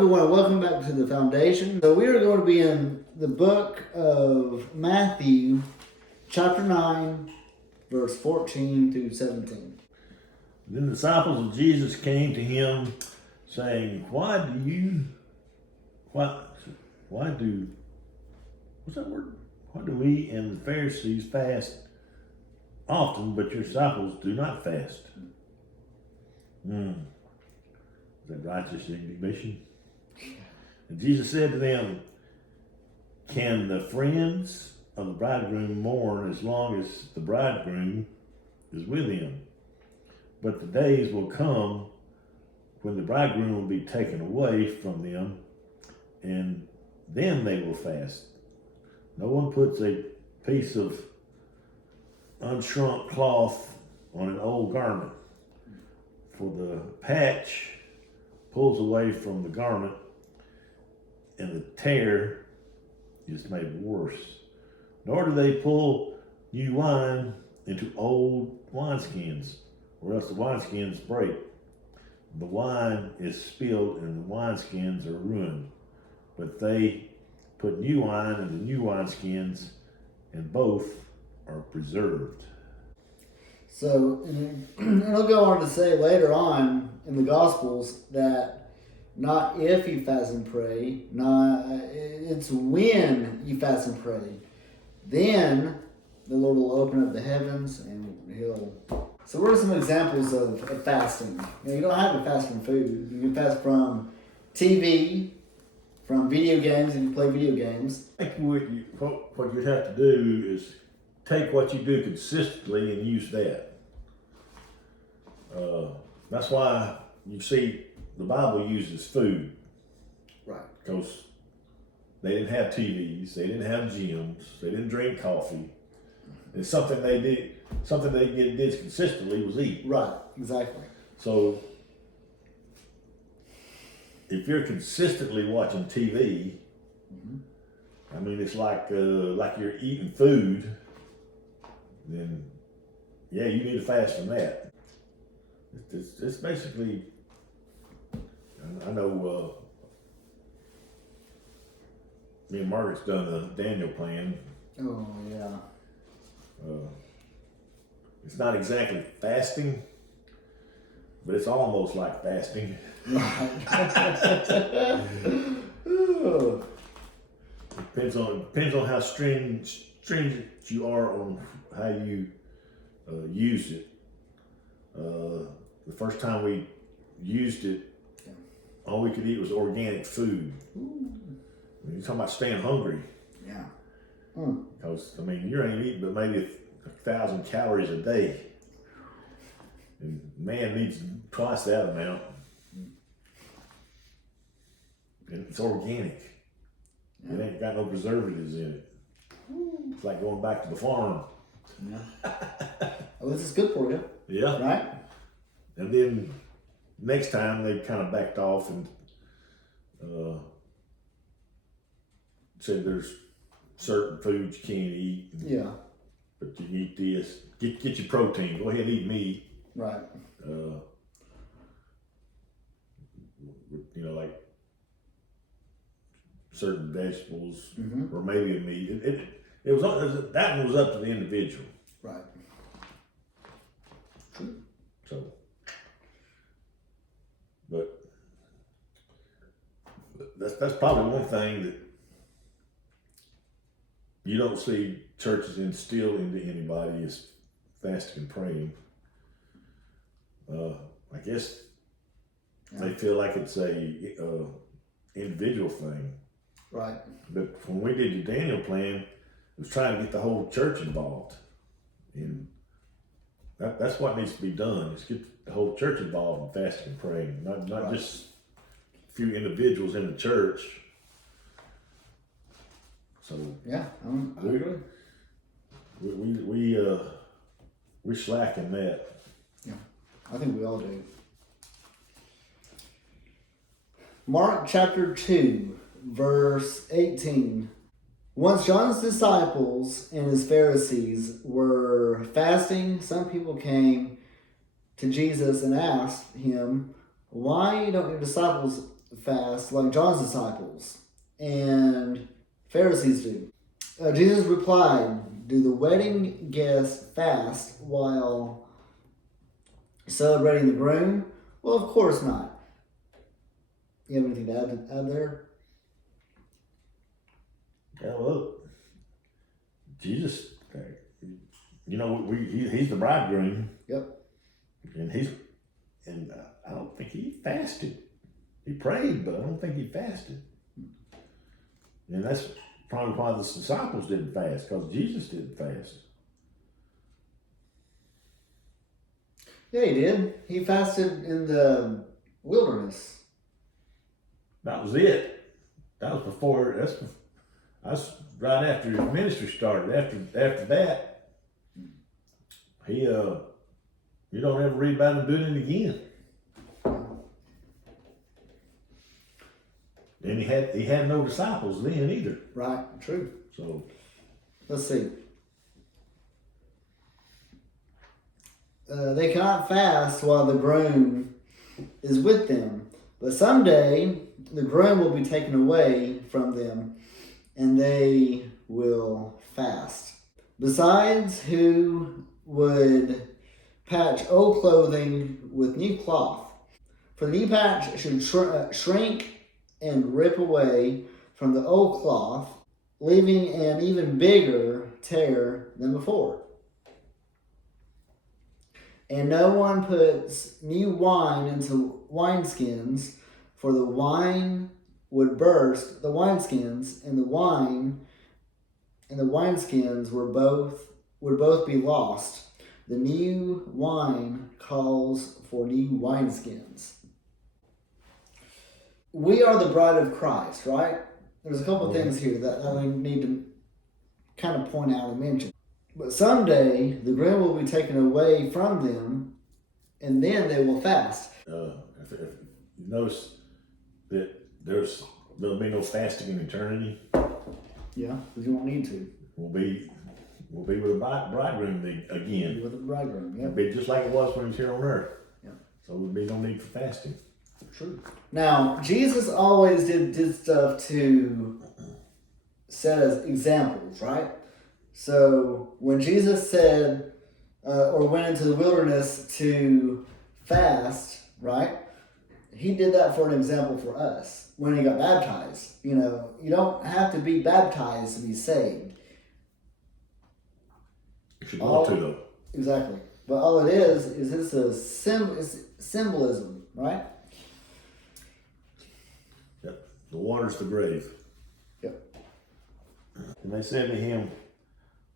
we want to welcome back to the foundation. So we are going to be in the book of Matthew, chapter 9, verse 14 through 17. Then the disciples of Jesus came to him, saying, what's that word? Why do we and the Pharisees fast often, but your disciples do not fast? Is that righteous indignation? And Jesus said to them, can the friends of the bridegroom mourn as long as the bridegroom is with him? But the days will come when the bridegroom will be taken away from them, and then they will fast. No one puts a piece of unshrunk cloth on an old garment, for the patch pulls away from the garment, and the tear is made worse. Nor do they pull new wine into old wineskins, or else the wineskins break. The wine is spilled and the wineskins are ruined. But they put new wine into new wineskins, and both are preserved. So, and he'll go on to say later on in the Gospels that not if you fast and pray, it's when you fast and pray. Then the Lord will open up the heavens and he'll... So what are some examples of fasting? You don't have to fast from food. You can fast from TV, from video games if you play video games. I think what you have to do is take what you do consistently and use that. That's why you see the Bible uses food. Right. Because they didn't have TVs, they didn't have gyms, they didn't drink coffee. It's something they did consistently was eat. Right, exactly. So if you're consistently watching TV, I mean, it's like you're eating food, then yeah, you need to fast from that. It's basically, I know me and Margaret's done a Daniel plan. Oh, yeah. It's not exactly fasting, but it's almost like fasting. Depends on how stringent you are on how you use it. The first time we used it, all we could eat was organic food. You're talking about staying hungry. Yeah. Because, I mean, you ain't eating but maybe 1,000 calories a day. And man needs twice that amount. And it's organic. It ain't got no preservatives in it. It's like going back to the farm. Yeah. Well, this is good for you. Yeah. Right? And then next time they kind of backed off and said there's certain foods you can't eat. Yeah. But you can eat this. Get your protein. Go ahead and eat meat. Right. Like certain vegetables or maybe a meat. That one was up to the individual. Right. True. So, but that's probably one thing that you don't see churches instill into anybody is fasting and praying. I guess they feel like it's a individual thing. Right. But when we did the Daniel plan, it was trying to get the whole church involved. And that's what needs to be done, is get the whole church involved in fasting and praying. Not right. just a few individuals in the church. So yeah, I agree. We slack in that. Yeah, I think we all do. Mark chapter 2, verse 18. Once John's disciples and his Pharisees were fasting, some people came to Jesus and asked him, "Why don't your disciples fast like John's disciples and Pharisees do. Jesus replied, "Do the wedding guests fast while celebrating the groom? Well, of course not." You have anything to add there? Yeah, well, Jesus, he's the bridegroom. Yep. And I don't think he fasted. He prayed, but I don't think he fasted. And that's probably why the disciples didn't fast, because Jesus didn't fast. Yeah, he did. He fasted in the wilderness. That was it. That was before. That's right after his ministry started. After that, he you don't ever read about him doing it again. And he had no disciples then either. Right, true. So let's see. They cannot fast while the groom is with them, but someday the groom will be taken away from them, and they will fast. Besides, who would patch old clothing with new cloth? For the new patch should shrink and rip away from the old cloth, leaving an even bigger tear than before. And no one puts new wine into wineskins, for the wine would burst the wineskins, and the wineskins would both be lost. The new wine calls for new wineskins. We are the bride of Christ, right? There's a couple things here that we need to kind of point out and mention. But someday the groom will be taken away from them, and then they will fast. If you notice that there'll be no fasting in eternity. Yeah, because you won't need to. We'll be with the bridegroom again. With the bridegroom, yeah. It'll be just like it was when he was here on earth. Yeah. So there'll be no need for fasting. True. Now, Jesus always did stuff to set as examples, right? So when Jesus said or went into the wilderness to fast, right? He did that for an example for us when he got baptized. You don't have to be baptized to be saved. If you want to, though. Exactly. But all it is it's a symbolism, right? Yep. The water's the grave. Yep. And they said to him,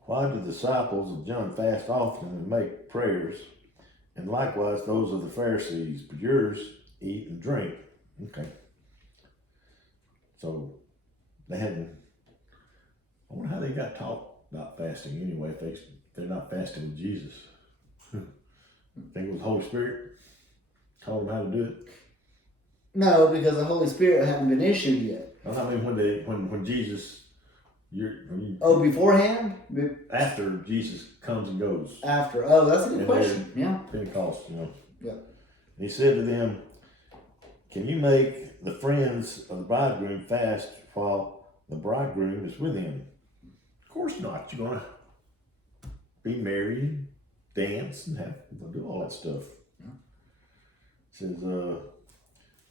"Why do the disciples of John fast often and make prayers, and likewise those of the Pharisees, but yours eat and drink?" Okay. So they hadn't. I wonder how they got taught about fasting anyway, if they're not fasting with Jesus. Think it was the Holy Spirit taught them how to do it? No, because the Holy Spirit hadn't been issued yet. I mean, when Jesus, beforehand? After Jesus comes and goes. After. Oh, that's a good question. Yeah. Pentecost, Yeah. He said to them, "Can you make the friends of the bridegroom fast while the bridegroom is with him?" Of course not. You're going to be married, dance, and do all that stuff. Yeah. It says,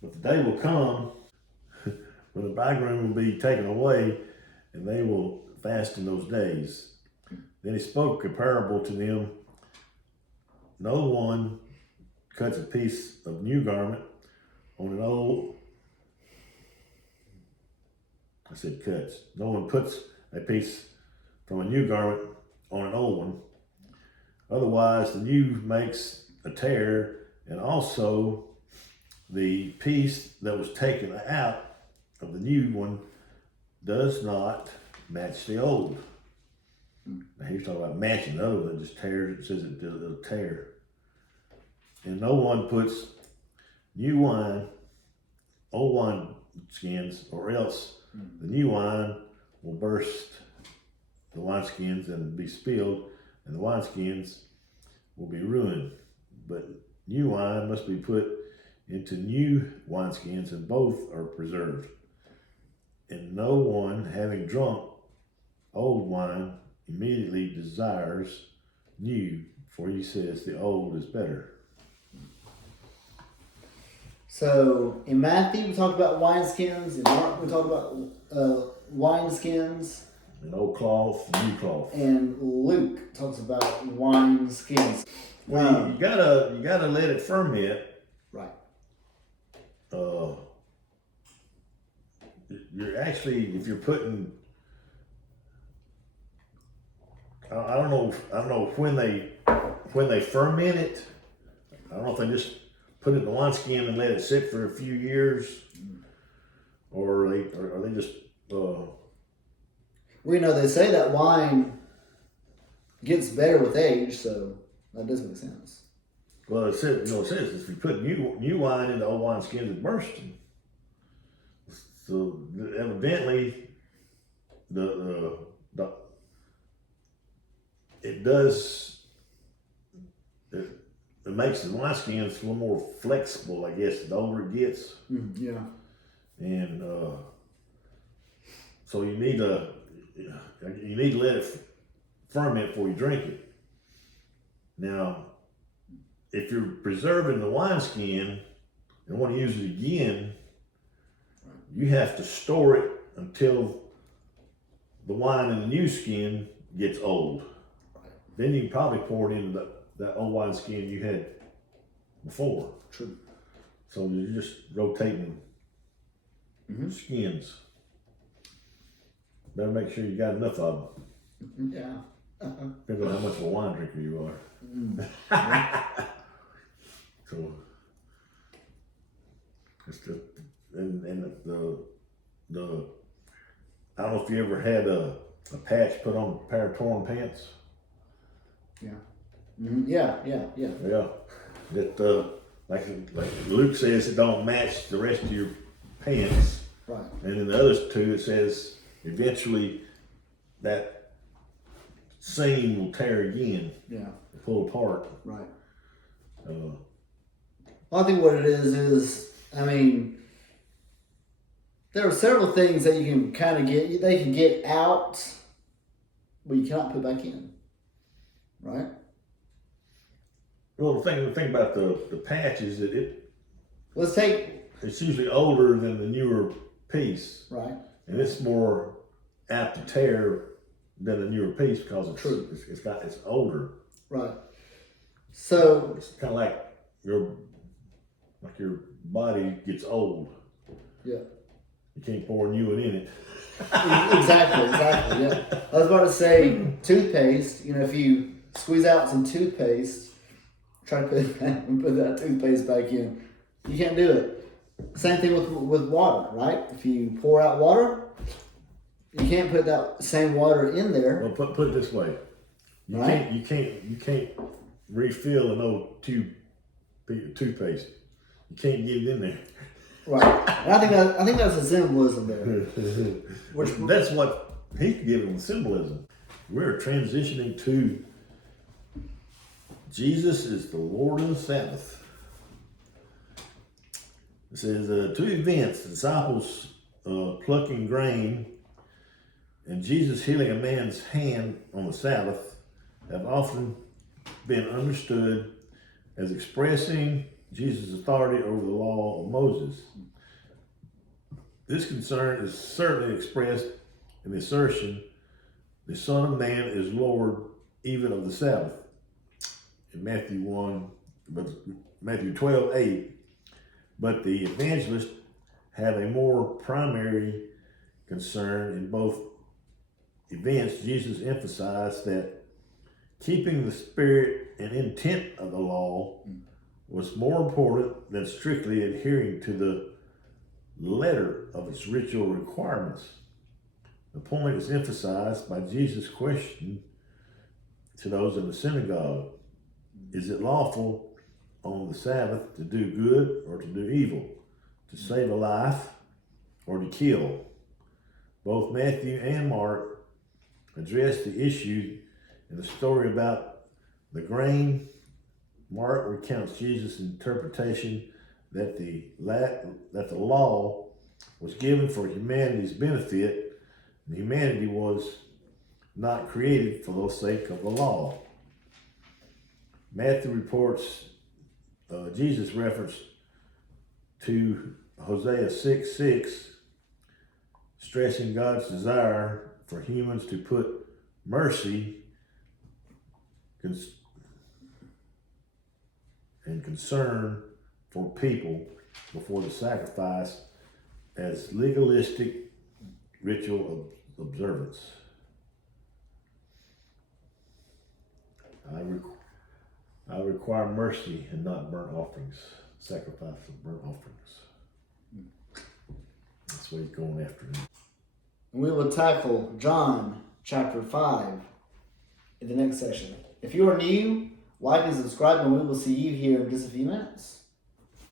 but the day will come when the bridegroom will be taken away, and they will fast in those days. Then he spoke a parable to them. No one cuts a piece of new garment on an old. I said cuts. No one puts a piece from a new garment on an old one. Otherwise, the new makes a tear, and also the piece that was taken out of the new one does not match the old. Now he's talking about matching. The other one that just tears, it says it'll tear. And no one puts new wine, old wine skins, or else the new wine will burst the wineskins and be spilled, and the wineskins will be ruined. But new wine must be put into new wineskins, and both are preserved. And no one, having drunk old wine, immediately desires new, for he says the old is better. So in Matthew we talk about wineskins. In Mark we talk about wineskins. An old cloth, new cloth. And Luke talks about wineskins. Well, you gotta let it ferment. Right. You're actually, if you're putting, I don't know when they ferment it. I don't know if they just put it in the wineskin and let it sit for a few years, or are they just. We know they say that wine gets better with age, so that does make sense. Well, it says if you put new wine into old wineskins, it's bursting. So evidently, it makes the wineskins a little more flexible, I guess, the older it gets. Yeah. And so you need to let it ferment before you drink it. Now, if you're preserving the wineskin and want to use it again, you have to store it until the wine in the new skin gets old. Then you can probably pour it into that old wineskin you had before. True. So you're just rotating skins. Better make sure you got enough of them. Yeah. Depends on how much of a wine drinker you are. So it's just, and the I don't know if you ever had a patch put on a pair of torn pants. Yeah. Yeah. Yeah. That like Luke says, it don't match the rest of your pants. Right. And in the other two, it says eventually that seam will tear again. Yeah. Pull apart. Right. Well, I think what it is, I mean, there are several things that you can kind of they can get out, but you cannot put back in. Right? Well, the thing about the patch is that it's usually older than the newer piece. Right. And it's more apt to tear than the newer piece because it's older. Right. So it's kind of like your body gets old. Yeah. You can't pour a new one in it. Exactly. Yeah. I was about to say toothpaste. You know, if you squeeze out some toothpaste, try to put that toothpaste back in. You can't do it. Same thing with water, right? If you pour out water, you can't put that same water in there. Well, put it this way. You can't refill an old toothpaste. You can't get it in there. Right. And I think that's a symbolism there. That's what he's giving symbolism. We're transitioning to Jesus is the Lord of the Sabbath. It says two events: the disciples plucking grain and Jesus healing a man's hand on the Sabbath have often been understood as expressing Jesus' authority over the law of Moses. This concern is certainly expressed in the assertion, the Son of Man is Lord even of the Sabbath. In Matthew 12:8, but the evangelists have a more primary concern. In both events, Jesus emphasized that keeping the spirit and intent of the law was more important than strictly adhering to the letter of its ritual requirements. The point is emphasized by Jesus' question to those in the synagogue: is it lawful on the Sabbath to do good or to do evil, to save a life or to kill? Both Matthew and Mark address the issue in the story about the grain. Mark recounts Jesus' interpretation that the law was given for humanity's benefit, and humanity was not created for the sake of the law. Matthew reports Jesus' reference to Hosea 6:6, stressing God's desire for humans to put mercy and concern for people before the sacrifice as legalistic ritual observance. I require mercy and not burnt offerings, sacrifice of burnt offerings. That's what he's going after. We will tackle John chapter 5 in the next session. If you are new, like and subscribe, and we will see you here in just a few minutes.